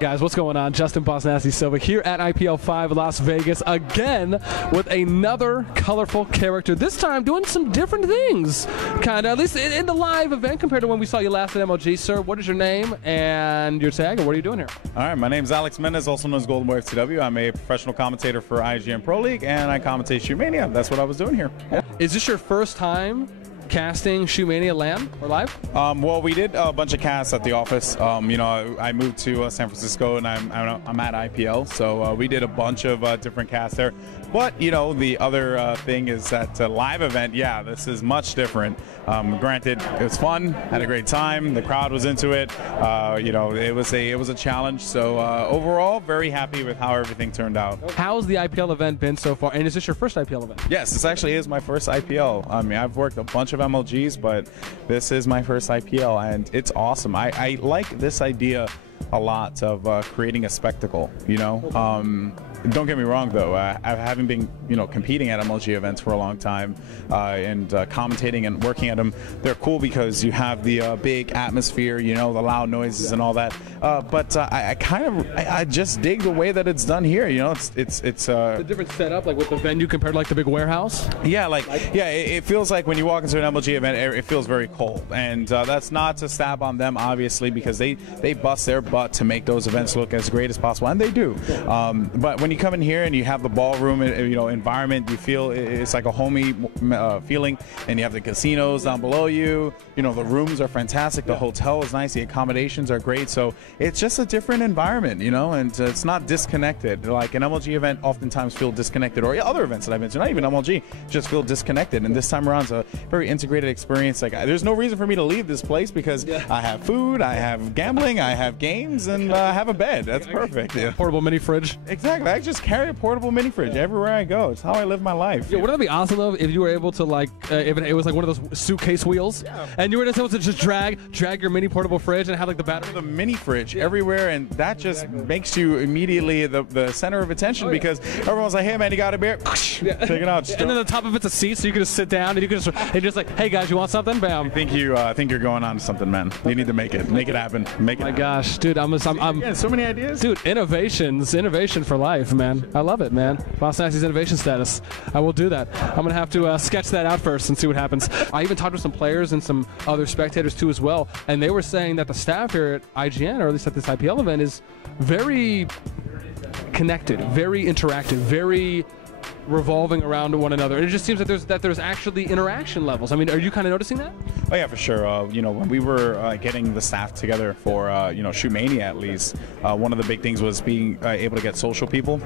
Guys, what's going on? Justin BOSSNASTi Silva here at IPL5 Las Vegas again with another colorful character. This time doing some different things, kind of, at least in the live event compared to when we saw you last at MLG. Sir, what is your name and your tag, and what are you doing here? All right, my name is Alex Mendez, also known as GoldenboyFTW. I'm a professional commentator for IGN Pro League, and I commentate ShootMania. That's what I was doing here. Yeah. Is this your first time casting ShootMania LAN or live? Well, we did a bunch of casts at the office. You know, I moved to San Francisco, and I'm at IPL, so we did a bunch of different casts there. But you know, the other thing is that live event. Yeah, this is much different. Granted, it was fun, had a great time. The crowd was into it. You know, it was a challenge. So overall, very happy with how everything turned out. How's the IPL event been so far? And is this your first IPL event? Yes, this actually is my first IPL. I mean, I've worked a bunch of MLGs, but this is my first IPL, and it's awesome. I like this idea a lot of creating a spectacle, you know. Don't get me wrong, though. I haven't been, you know, competing at MLG events for a long time, and commentating and working at them. They're cool because you have the big atmosphere, you know, the loud noises and all that. But I just dig the way that it's done here. You know, it's the different setup, like with the venue compared to like the big warehouse. Yeah, it feels like when you walk into an MLG event, it feels very cold, and that's not to stab on them, obviously, because they bust their butt to make those events look as great as possible, and they do. But when you come in here and you have the ballroom, you know, environment, you feel it's like a homey feeling, and you have the casinos down below you. You know, the rooms are fantastic, the hotel is nice, the accommodations are great, so it's just a different environment, you know, and it's not disconnected. Like an MLG event oftentimes feel disconnected, or other events that I've been to, not even MLG, just feel disconnected, and this time around it's a very integrated experience. Like, there's no reason for me to leave this place because I have food, I have gambling, I have games, and I have a bed. That's perfect. Yeah. Portable mini fridge. Exactly. I just carry a portable mini fridge everywhere I go. It's how I live my life. Yeah, wouldn't that be awesome though if you were able to, like, if it was like one of those suitcase wheels, and you were able to just drag your mini portable fridge and have like the battery? The mini fridge everywhere, and that just makes you immediately the center of attention because everyone's like, hey man, you got a beer? Take it out. And then the top of it's a seat, so you can just sit down and you can just like, hey guys, you want something? Bam. I think you're going on to something, man. You need to make it happen. Make it. Oh my gosh, dude, I'm so many ideas. Dude, innovation for life, man. I love it, man. BOSSNASTi's innovation status. I will do that. I'm gonna have to sketch that out first and see what happens. I even talked with some players and some other spectators too as well, and they were saying that the staff here at IGN, or at least at this IPL event, is very connected, very interactive, very revolving around one another. And it just seems that there's actually interaction levels. I mean, are you kind of noticing that? Oh yeah, for sure. You know, when we were getting the staff together for you know, ShootMania at least, one of the big things was being able to get social people.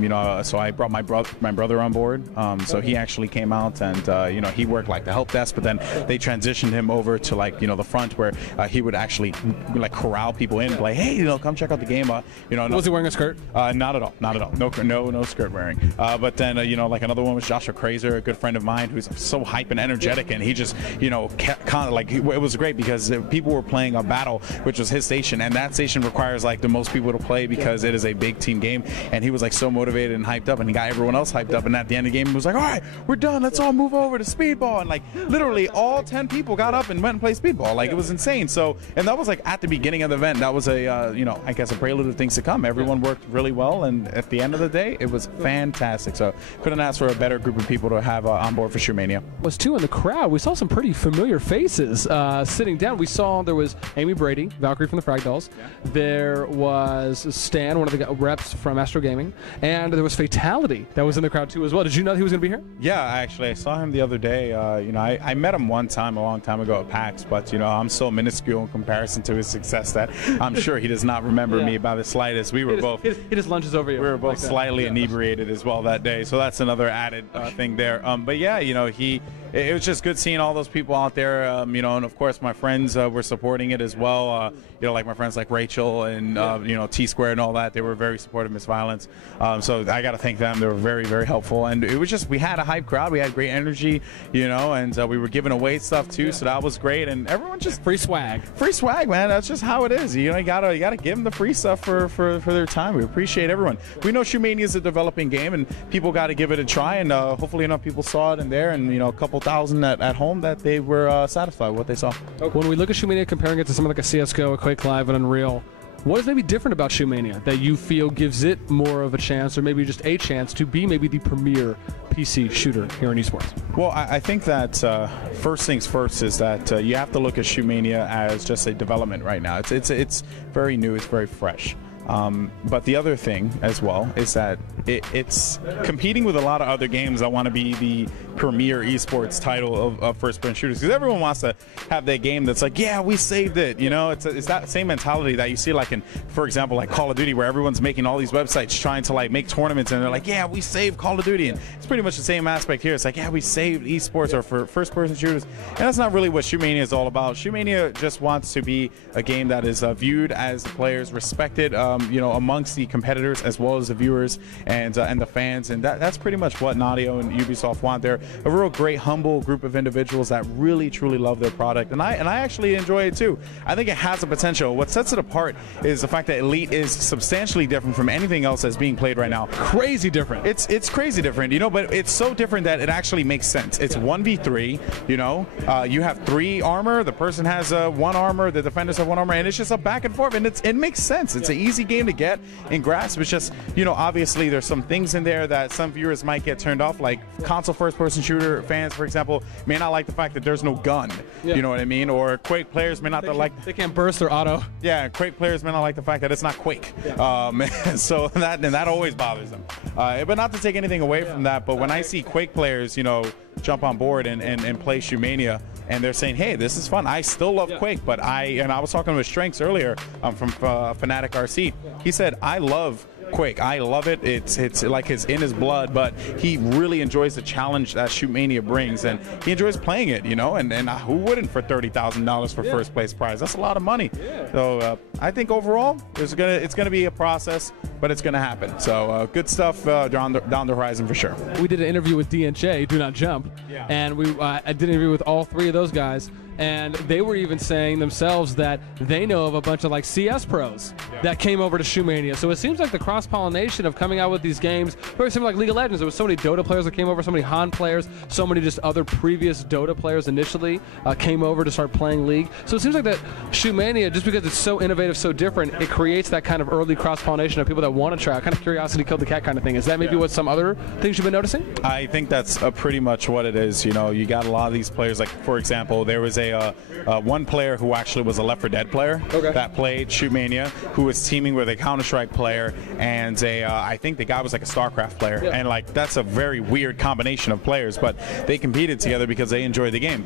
You know, so I brought my brother on board. So he actually came out and you know, he worked like the help desk, but then they transitioned him over to, like, you know, the front where he would actually like corral people in, like, hey, you know, come check out the game. You know, was he wearing a skirt? Not at all. Not at all. No skirt wearing. But then you know, like another one was Joshua Krazer, a good friend of mine who's so hype and energetic, and he just, you know, like, it was great because people were playing a battle, which was his station, and that station requires like the most people to play because it is a big team game, and he was like so motivated and hyped up, and he got everyone else hyped up, and at the end of the game he was like, all right, we're done, let's all move over to speedball, and like literally all 10 people got up and went and played speedball. Like, it was insane. So, and that was like at the beginning of the event. That was a you know, I guess a prelude of things to come. Everyone worked really well, and at the end of the day it was fantastic. So couldn't ask for a better group of people to have on board for ShootMania. Was too in the crowd. We saw some pretty familiar faces sitting down. We saw there was Amy Brady, Valkyrie from the Frag Dolls. Yeah. There was Stan, one of the reps from Astro Gaming, and there was Fatality that was in the crowd too as well. Did you know he was going to be here? Yeah, actually, I saw him the other day. You know, I met him one time a long time ago at PAX, but you know, I'm so minuscule in comparison to his success that I'm sure he does not remember me by the slightest. We were both. He just lunges over you. We were both like slightly inebriated as well that day, so that's another added thing there. But yeah, you know, it was just good seeing all those people out there, you know, and of course my friends were supporting it as well. You know, like my friends like Rachel and you know, T-Square and all that. They were very supportive of Miss Violence. So I got to thank them. They were very, very helpful. And it was just, we had a hype crowd. We had great energy, you know, and we were giving away stuff too. So that was great. And everyone just free swag. Free swag, man. That's just how it is. You know, you gotta give them the free stuff for their time. We appreciate everyone. We know ShootMania is a developing game, and people got to give it a try. And hopefully enough people saw it in there, and you know, a couple thousand at home, that they were satisfied with what they saw. When we look at ShootMania, comparing it to something like a CS:GO, a Quake Live, and Unreal, what is maybe different about ShootMania that you feel gives it more of a chance, or maybe just a chance, to be maybe the premier PC shooter here in esports? Well, I think that first things first is that you have to look at ShootMania as just a development right now. It's very new, it's very fresh. But the other thing as well is that it's competing with a lot of other games that want to be the premier esports title of first-person shooters, because everyone wants to have that game that's like, yeah, we saved it. You know, it's that same mentality that you see like in, for example, like Call of Duty, where everyone's making all these websites trying to like make tournaments, and they're like, yeah, we saved Call of Duty. And it's pretty much the same aspect here. It's like, yeah, we saved esports or for first-person shooters, and that's not really what ShootMania is all about. ShootMania just wants to be a game that is viewed as the players, respected, you know, amongst the competitors as well as the viewers and the fans, and that's pretty much what NASTi and Ubisoft want. They're a real great, humble group of individuals that really, truly love their product, and I actually enjoy it too. I think it has the potential. What sets it apart is the fact that Elite is substantially different from anything else that's being played right now. Crazy different. It's crazy different, you know, but it's so different that it actually makes sense. It's 1v3, you know, you have 3 armor, the person has 1 armor, the defenders have 1 armor, and it's just a back and forth, and it makes sense. It's an easy game to get and grasp. It's just, you know, obviously there's some things in there that some viewers might get turned off, like console first-person shooter fans, for example, may not like the fact that there's no gun. You know what I mean? Or Quake players may not like, they can't burst their auto. Yeah, Quake players may not like the fact that it's not Quake. So that always bothers them. But not to take anything away from that, but when I see Quake players, you know, jump on board and play ShootMania, and they're saying, hey, this is fun. I still love Quake, but I was talking with Strengths earlier from Fnatic RC. He said, I love Quake. I love it. It's like it's in his blood, but he really enjoys the challenge that ShootMania brings, and he enjoys playing it, you know, and who wouldn't for $30,000 for first place prize? That's a lot of money. So I think overall it's gonna be a process, but it's gonna happen. So good stuff down the horizon for sure. We did an interview with DNJ, Do Not Jump, and I did an interview with all 3 of those guys, and they were even saying themselves that they know of a bunch of like CS pros that came over to ShootMania. So it seems like the cross-pollination of coming out with these games, very similar like League of Legends. There was so many Dota players that came over, so many Han players, so many just other previous Dota players initially came over to start playing League. So it seems like that ShootMania, just because it's so innovative, so different, it creates that kind of early cross-pollination of people that want to try, kind of curiosity killed the cat kind of thing. Is that maybe what some other things you've been noticing? I think that's pretty much what it is. You know, you got a lot of these players, like for example, there was one player who actually was a Left 4 Dead player that played ShootMania, who was teaming with a Counter-Strike player and I think the guy was like a StarCraft player, and like that's a very weird combination of players, but they competed together because they enjoyed the game.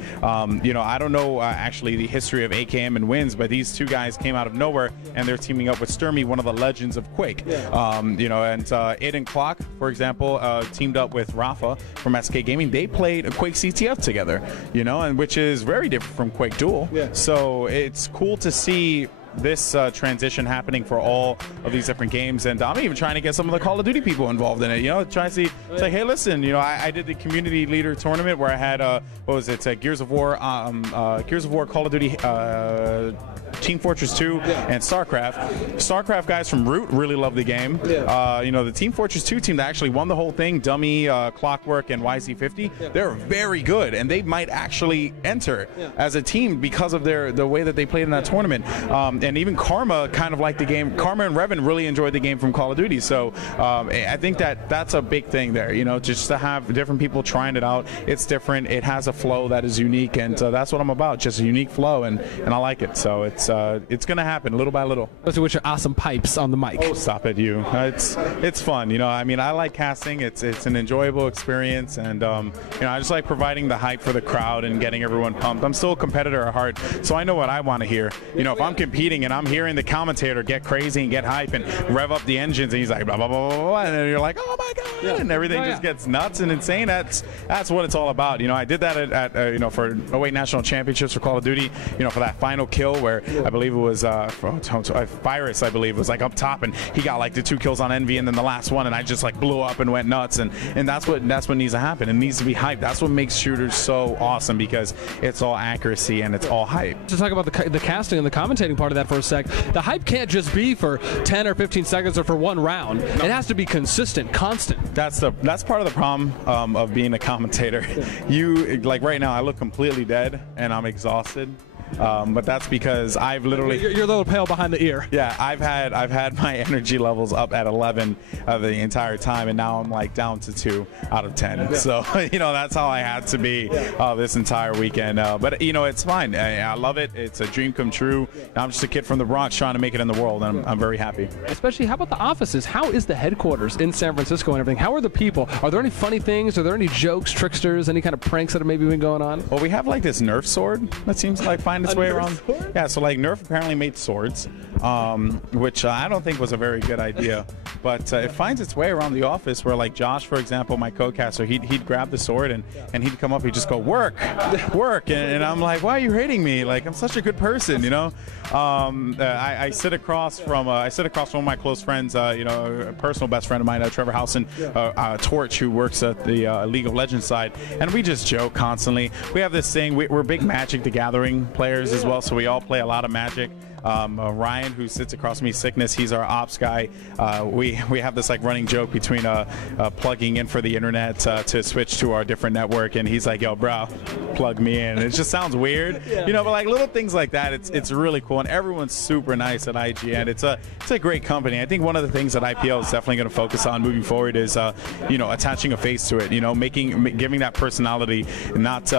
You know, I don't know actually the history of AKM and Wins, but these 2 guys came out of nowhere and they're teaming up with Sturmy, one of the legends of Quake. You know, and Id and Clock, for example, teamed up with Rafa from SK Gaming. They played a Quake CTF together, you know, and which is very different from Quake Duel. So it's cool to see this transition happening for all of these different games, and I'm even trying to get some of the Call of Duty people involved in it, you know, trying to see, it's like, hey, listen, you know, I did the community leader tournament where I had what was it, Gears of War, Call of Duty, Team Fortress 2 and StarCraft guys from Root really love the game. You know, the Team Fortress 2 team that actually won the whole thing, Dummy, Clockwork, and YZ50, they're very good, and they might actually enter as a team because of the way that they played in that tournament. And even Karma kind of liked the game. Karma and Revan really enjoyed the game from Call of Duty. So I think that's a big thing there, you know, just to have different people trying it out. It's different. It has a flow that is unique, and that's what I'm about, just a unique flow, and I like it. So it's going to happen little by little. Especially with your awesome pipes on the mic. Oh, stop it, you. It's fun, you know. I mean, I like casting. It's an enjoyable experience, and you know, I just like providing the hype for the crowd and getting everyone pumped. I'm still a competitor at heart, so I know what I want to hear. You know, if I'm competing and I'm hearing the commentator get crazy and get hype and rev up the engines, and he's like blah blah blah blah, blah, and then you're like, oh my god, and everything just gets nuts and insane. That's what it's all about. You know, I did that at you know, for 08 national championships for Call of Duty. You know, for that final kill where I believe it was Virus, I believe, was like up top, and he got like the 2 kills on Envy, and then the last one, and I just like blew up and went nuts, and that's what needs to happen. It needs to be hype. That's what makes shooters so awesome, because it's all accuracy and it's all hype. To talk about the casting and the commentating part of that for a sec, the hype can't just be for 10 or 15 seconds or for one round. No. It has to be consistent, constant. That's part of the problem of being a commentator. You, like right now, I look completely dead and I'm exhausted. but that's because I've literally you're a little pale behind the ear. Yeah, I've had my energy levels up at 11 the entire time, and now I'm like down to 2 out of 10. Yeah. So that's how I had to be this entire weekend. But it's fine. I love it. It's a dream come true. I'm just a kid from the Bronx trying to make it in the world, and I'm very happy. Especially, how about the offices? How is the headquarters in San Francisco and everything? How are the people? Are there any funny things? Are there any jokes, tricksters, any kind of pranks that have maybe been going on? Well, we have like this Nerf sword that seems to like find its way around. Sword? Yeah, so like Nerf apparently made swords, which I don't think was a very good idea. But it finds its way around the office where, like Josh, for example, my co-caster, he'd grab the sword and he'd come up, he'd just go, work, work. And I'm like, why are you hating me? Like, I'm such a good person, I sit across from one of my close friends, a personal best friend of mine, Trevor Housen, Torch, who works at the League of Legends side, and we just joke constantly. We have this thing, we're big Magic the Gathering players as well, so we all play a lot of Magic. Ryan, who sits across from me, Sickness, he's our ops guy. We have this like running joke between plugging in for the internet to switch to our different network, and he's like, yo, bro, plug me in. It just sounds weird, but like little things like that, it's really cool, and everyone's super nice at IGN. It's a great company. I think one of the things that IPL is definitely going to focus on moving forward is attaching a face to it, giving that personality, not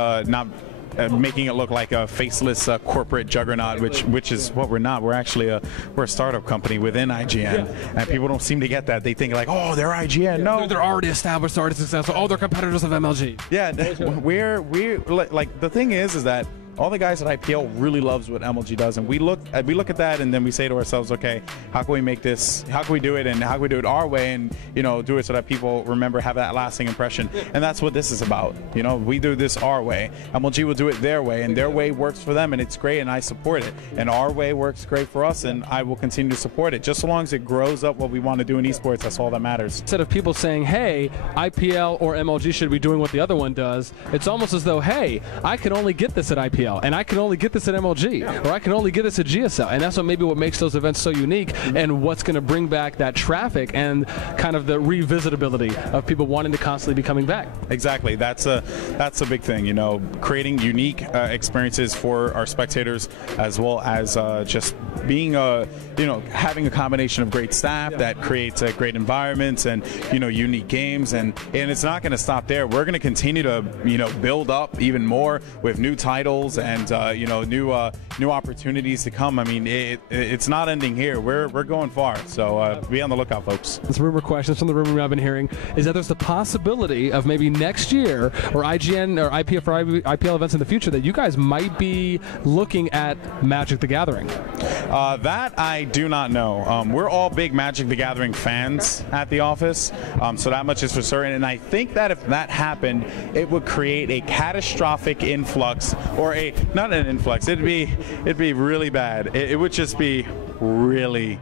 making it look like a faceless corporate juggernaut, which is what we're not. We're actually we're a startup company within IGN, and people don't seem to get that. They think like, oh, they're IGN. No, they're already established, already successful. Oh, they're competitors of MLG. Yeah, we're like the thing is that all the guys at IPL really loves what MLG does, and we look at that, and then we say to ourselves, okay, how can we make this? How can we do it? And how can we do it our way? And do it so that people remember, have that lasting impression. And that's what this is about. We do this our way. MLG will do it their way, and their way works for them, and it's great, and I support it. And our way works great for us, and I will continue to support it. Just so long as it grows up what we want to do in esports, that's all that matters. Instead of people saying, hey, IPL or MLG should be doing what the other one does, it's almost as though, hey, I can only get this at IPL. And I can only get this at MLG, or I can only get this at GSL, and that's what makes those events so unique, and what's going to bring back that traffic and kind of the revisitability of people wanting to constantly be coming back. Exactly, that's a big thing. Creating unique experiences for our spectators, as well as just being having a combination of great staff that creates great environments and unique games, and it's not going to stop there. We're going to continue to build up even more with new titles and new opportunities to come. I mean, it's not ending here. We're going far. So be on the lookout, folks. This rumor question from the rumor I've been hearing is that there's the possibility of maybe next year, or IGN or IPL for IPL events in the future, that you guys might be looking at Magic the Gathering. That I do not know. We're all big Magic the Gathering fans at the office, so that much is for certain. And I think that if that happened, it would create a catastrophic influx, or not an influx. It'd be really bad. It would just be really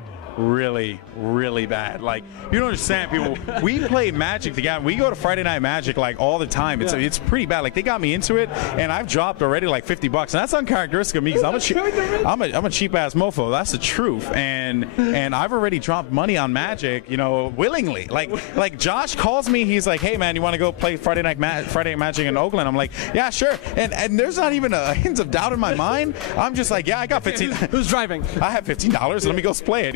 bad. Like, you don't understand, people. We play Magic the Gathering. We go to Friday Night Magic like all the time. It's pretty bad. Like, they got me into it, and I've dropped already like $50, and that's uncharacteristic of me, because I'm a cheap ass mofo. That's the truth. And I've already dropped money on Magic, willingly. Like Josh calls me. He's like, hey man, you want to go play Friday Night Magic in Oakland? I'm like, yeah, sure. And there's not even a hint of doubt in my mind. I'm just like, yeah, I got 15. Who's driving? I have $15. Let me go play it.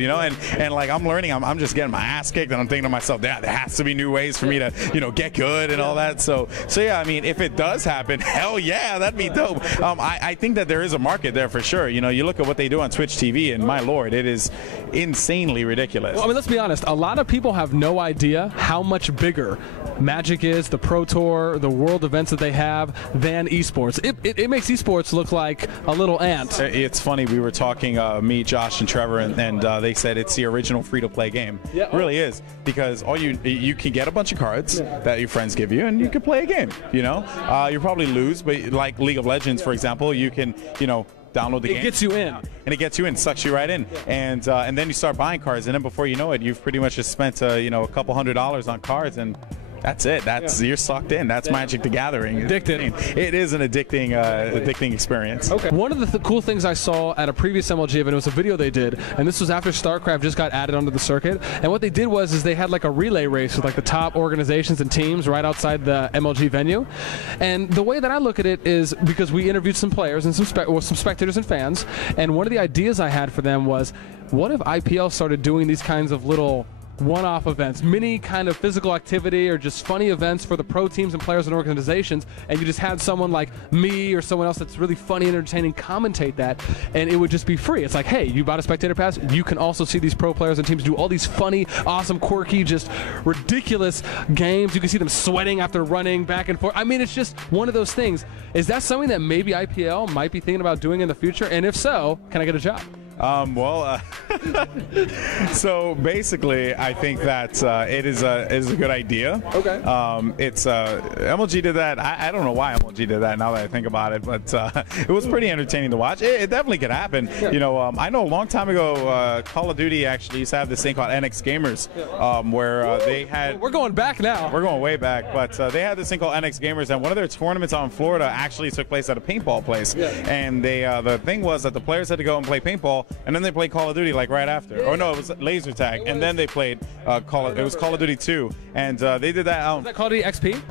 And like, I'm learning, I'm just getting my ass kicked, and I'm thinking to myself, there has to be new ways for me to, get good and all that. So yeah, I mean, if it does happen, hell yeah, that'd be dope. I think that there is a market there for sure. You look at what they do on Twitch TV, and my lord, it is insanely ridiculous. Well, I mean, let's be honest. A lot of people have no idea how much bigger Magic is, the Pro Tour, the world events that they have, than esports. It makes esports look like a little ant. It's funny. We were talking, me, Josh, and Trevor, and they said it's the original free-to-play game. Yeah. It really is, because all you can get a bunch of cards that your friends give you, and you can play a game. You probably lose, but like League of Legends, for example, you can download the game. It gets you in. And it gets you in, sucks you right in. And then you start buying cards, and then before you know it, you've pretty much just spent a couple $100s on cards, and That's it. You're sucked in. That's Magic the Gathering. Addicted. It is an addicting experience. Okay. One of the cool things I saw at a previous MLG event, it was a video they did, and this was after StarCraft just got added onto the circuit. And what they did was they had like a relay race with like the top organizations and teams right outside the MLG venue. And the way that I look at it is because we interviewed some players and some spectators and fans, and one of the ideas I had for them was, what if IPL started doing these kinds of little one-off events, mini kind of physical activity or just funny events for the pro teams and players and organizations, and you just had someone like me or someone else that's really funny and entertaining commentate that, and it would just be free. It's like, hey, you bought a spectator pass, you can also see these pro players and teams do all these funny, awesome, quirky, just ridiculous games. You can see them sweating after running back and forth. I mean, it's just one of those things. Is that something that maybe IPL might be thinking about doing in the future? And if so, can I get a job? So basically, I think that it is a good idea. Okay. It's MLG did that. I don't know why MLG did that. Now that I think about it, but it was pretty entertaining to watch. It definitely could happen. Yeah. You know, I know a long time ago, Call of Duty actually used to have this thing called NX Gamers, where they had. We're going back now. We're going way back, but they had this thing called NX Gamers, and one of their tournaments out in Florida actually took place at a paintball place. Yeah. And they the thing was that the players had to go and play paintball. And then they played Call of Duty like right after. Oh no, it was laser tag. And then they played Call of Duty 2. And they did that. Is that Call of Duty XP?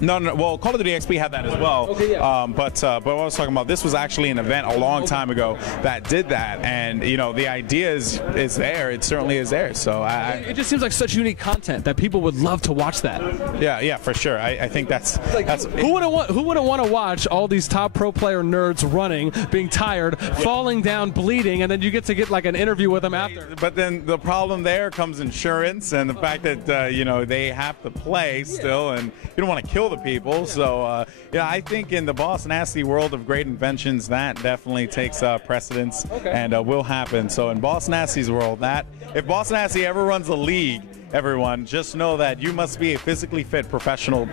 No. Well, Call of Duty XP had that as well. Okay, yeah. But what I was talking about, this was actually an event a long time ago that did that, and you know, the idea is there. It certainly is there. So it just seems like such unique content that people would love to watch that. Yeah, for sure. I think that's who wouldn't want to watch all these top pro player nerds running, being tired, falling down, bleeding, and then you get like an interview with them after. But then the problem there comes insurance and the fact that you know, they have to play still, and you don't want to kill the people. So yeah, I think in the BOSSNASTi world of great inventions, that definitely takes precedence and will happen. So in BOSSNASTi's world, that if BOSSNASTi ever runs a league, everyone just know that you must be a physically fit professional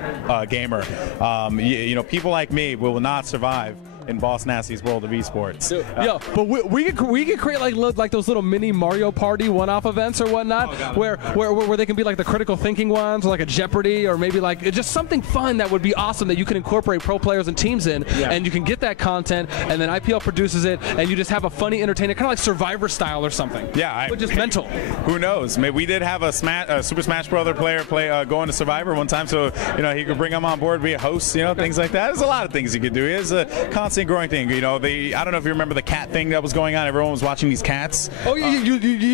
gamer. You know, people like me will not survive in BOSSNASTi's world of esports. Yeah, but we could create like those little mini Mario Party one-off events or whatnot, where they can be like the critical thinking ones, or like a Jeopardy, or maybe like just something fun that would be awesome that you can incorporate pro players and teams in, and you can get that content, and then IPL produces it, and you just have a funny, entertaining, kind of like Survivor style or something. Yeah, but just mental. Who knows? Maybe we did have a Super Smash Brother player go into Survivor one time, so you know, he could bring him on board, be a host, you know, things like that. There's a lot of things you could do. It's a constant growing thing. You know, I don't know if you remember the cat thing that was going on. Everyone was watching these cats. Oh, you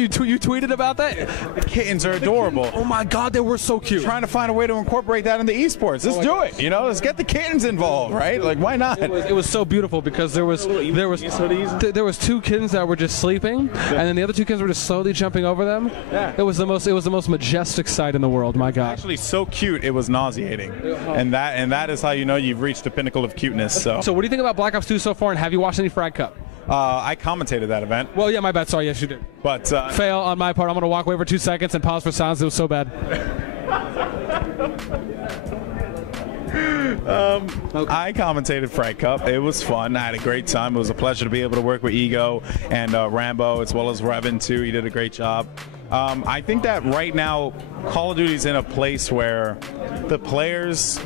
tweeted about that? The kittens are adorable. Oh my God, they were so cute. Trying to find a way to incorporate that into esports. Let's do it. You know, let's get the kittens involved, right? Like, why not? It was so beautiful because there was two kittens that were just sleeping, and then the other two kittens were just slowly jumping over them. Yeah. It was the most majestic sight in the world. My God. Actually, so cute it was nauseating, and that is how you know you've reached the pinnacle of cuteness. So what do you think about Black Ops 2 so far, and have you watched any Frag Cup? I commentated that event. Well, yeah, my bad. Sorry, yes, you did. But fail on my part. I'm going to walk away for 2 seconds and pause for silence. It was so bad. I commentated Frag Cup. It was fun. I had a great time. It was a pleasure to be able to work with Ego and Rambo, as well as Revin too. He did a great job. I think that right now Call of Duty's in a place where the players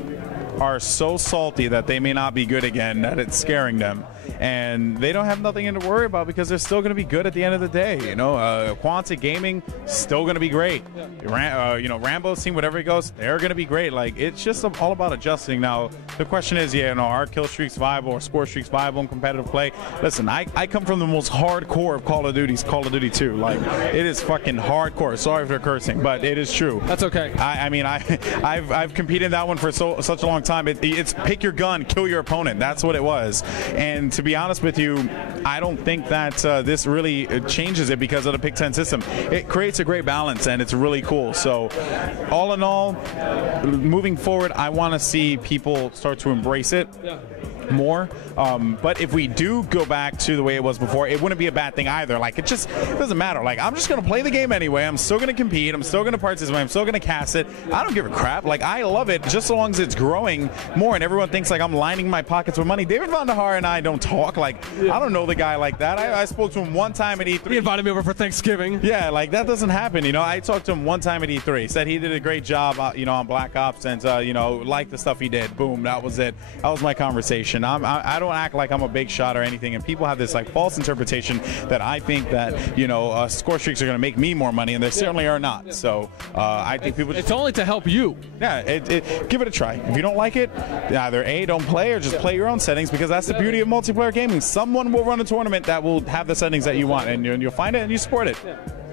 are so salty that they may not be good again, that it's scaring them, and they don't have nothing to worry about because they're still going to be good at the end of the day. You know, Quantic Gaming still going to be great. You know, Rambo's team, whatever he goes, they're going to be great. Like, it's just all about adjusting. Now the question is, you know, are kill streaks viable or score streaks viable in competitive play? Listen, I come from the most hardcore of Call of Duty's Call of Duty 2. Like, it is fucking hardcore. Sorry for cursing, but it is true. That's okay. I mean, I've competed in that one for such a long time. It's pick your gun, kill your opponent. That's what it was. And to be honest with you, I don't think that this really changes it because of the pick 10 system. It creates a great balance, and it's really cool. So all in all, moving forward, I want to see people start to embrace it. more. But if we do go back to the way it was before, it wouldn't be a bad thing either. Like, it doesn't matter. Like, I'm just going to play the game anyway. I'm still going to compete. I'm still going to participate. I'm still going to cast it. I don't give a crap. Like, I love it just so long as it's growing more and everyone thinks like I'm lining my pockets with money. David Van der Haar and I don't talk. Like, I don't know the guy like that. I spoke to him one time at E3. He invited me over for Thanksgiving. Yeah, like, that doesn't happen. You know, I talked to him one time at E3. Said he did a great job, you know, on Black Ops and, you know, liked the stuff he did. Boom, that was it. That was my conversation. I don't act like I'm a big shot or anything, and people have this like false interpretation that I think that, you know, score streaks are going to make me more money, and they certainly are not. So I think people just... It's only to help you. Yeah, give it a try. If you don't like it, either A, don't play, or just play your own settings, because that's the beauty of multiplayer gaming. Someone will run a tournament that will have the settings that you want, and you'll find it and you support it.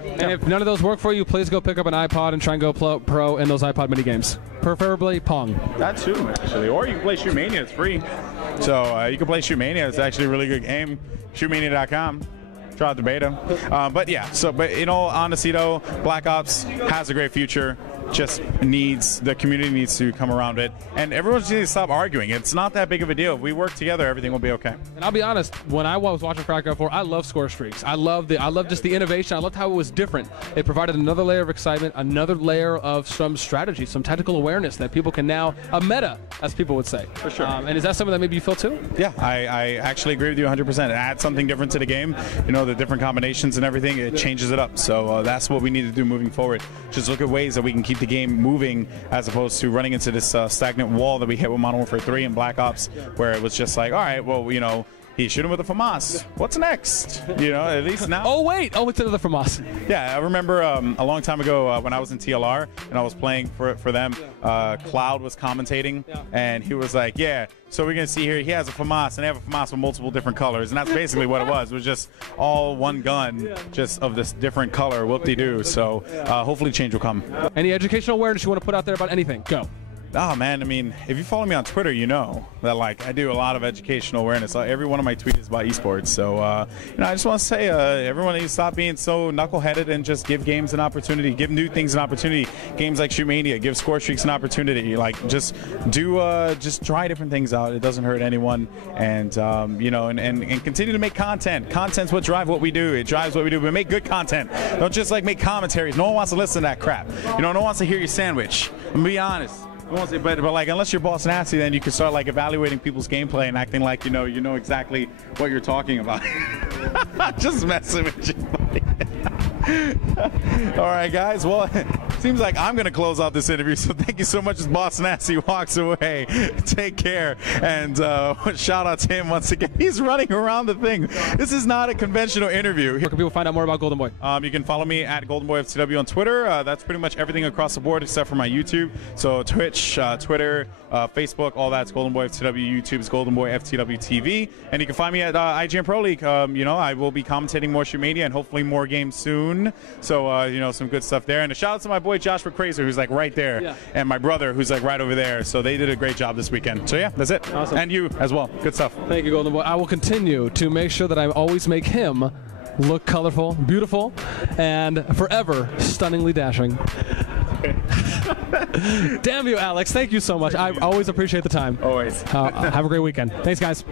And if none of those work for you, please go pick up an iPod and try and go pro in those iPod mini games. Preferably Pong. That too, actually. Or you can play ShootMania. It's free. So you can play ShootMania. It's actually a really good game. ShootMania.com. Try out the beta. But yeah, but in all honesty though, Black Ops has a great future. Just the community needs to come around it, and everyone just needs to stop arguing. It's not that big of a deal. If we work together, everything will be okay. And I'll be honest, when I was watching Crackdown 4, I love score streaks. I love just the innovation. I loved how it was different. It provided another layer of excitement, another layer of some strategy, some tactical awareness that people can now, a meta, as people would say. For sure. And is that something that maybe you feel too? Yeah, I actually agree with you 100%. It adds something different to the game. You know, the different combinations and everything, it changes it up. So that's what we need to do moving forward. Just look at ways that we can keep the game moving, as opposed to running into this stagnant wall that we hit with Modern Warfare 3 and Black Ops, where it was just like, all right, well, you know, he's shooting with a FAMAS. What's next? You know, at least now. Oh, it's another FAMAS. Yeah, I remember a long time ago when I was in TLR and I was playing for them, Cloud was commentating, and he was like, yeah, so we're going to see here, he has a FAMAS, and they have a FAMAS with multiple different colors, and that's basically what it was. It was just all one gun, just of this different color, whoop-de-doo. So hopefully change will come. Any educational awareness you want to put out there about anything? Go. Oh man, I mean, if you follow me on Twitter, you know that like I do a lot of educational awareness. Every one of my tweets is about esports. So you know, I just want to say everyone needs to stop being so knuckleheaded and just give games an opportunity, give new things an opportunity. Games like ShootMania, give score streaks an opportunity. Like just try different things out. It doesn't hurt anyone, and you know, and continue to make content. Content's what drives what we do. It drives what we do. But make good content. Don't just like make commentaries. No one wants to listen to that crap. You know, no one wants to hear your sandwich. I'm gonna be honest. But like, unless you're BOSSNASTi, then you can start like evaluating people's gameplay and acting like you know exactly what you're talking about. Just messing with you, buddy. All right, guys. Well, seems like I'm going to close out this interview, so thank you so much as BOSSNASTi walks away. Take care, and shout out to him once again. He's running around the thing. This is not a conventional interview. Where can people find out more about Golden Boy? You can follow me at GoldenboyFTW on Twitter. That's pretty much everything across the board except for my YouTube. So Twitch, Twitter, Facebook, all that's GoldenboyFTW. YouTube is GoldenboyFTW TV. And you can find me at IGN Pro League. You know, I will be commentating more ShootMania and hopefully more games soon. So, you know, some good stuff there. And a shout out to my boy Josh Crazer, who's like right there, and my brother, who's like right over there. So they did a great job this weekend. So yeah, that's it. Awesome. And you as well. Good stuff. Thank you, Golden Boy. I will continue to make sure that I always make him look colorful, beautiful, and forever stunningly dashing. Damn you, Alex. Thank you so much. I always appreciate the time. Always. Have a great weekend. Thanks, guys.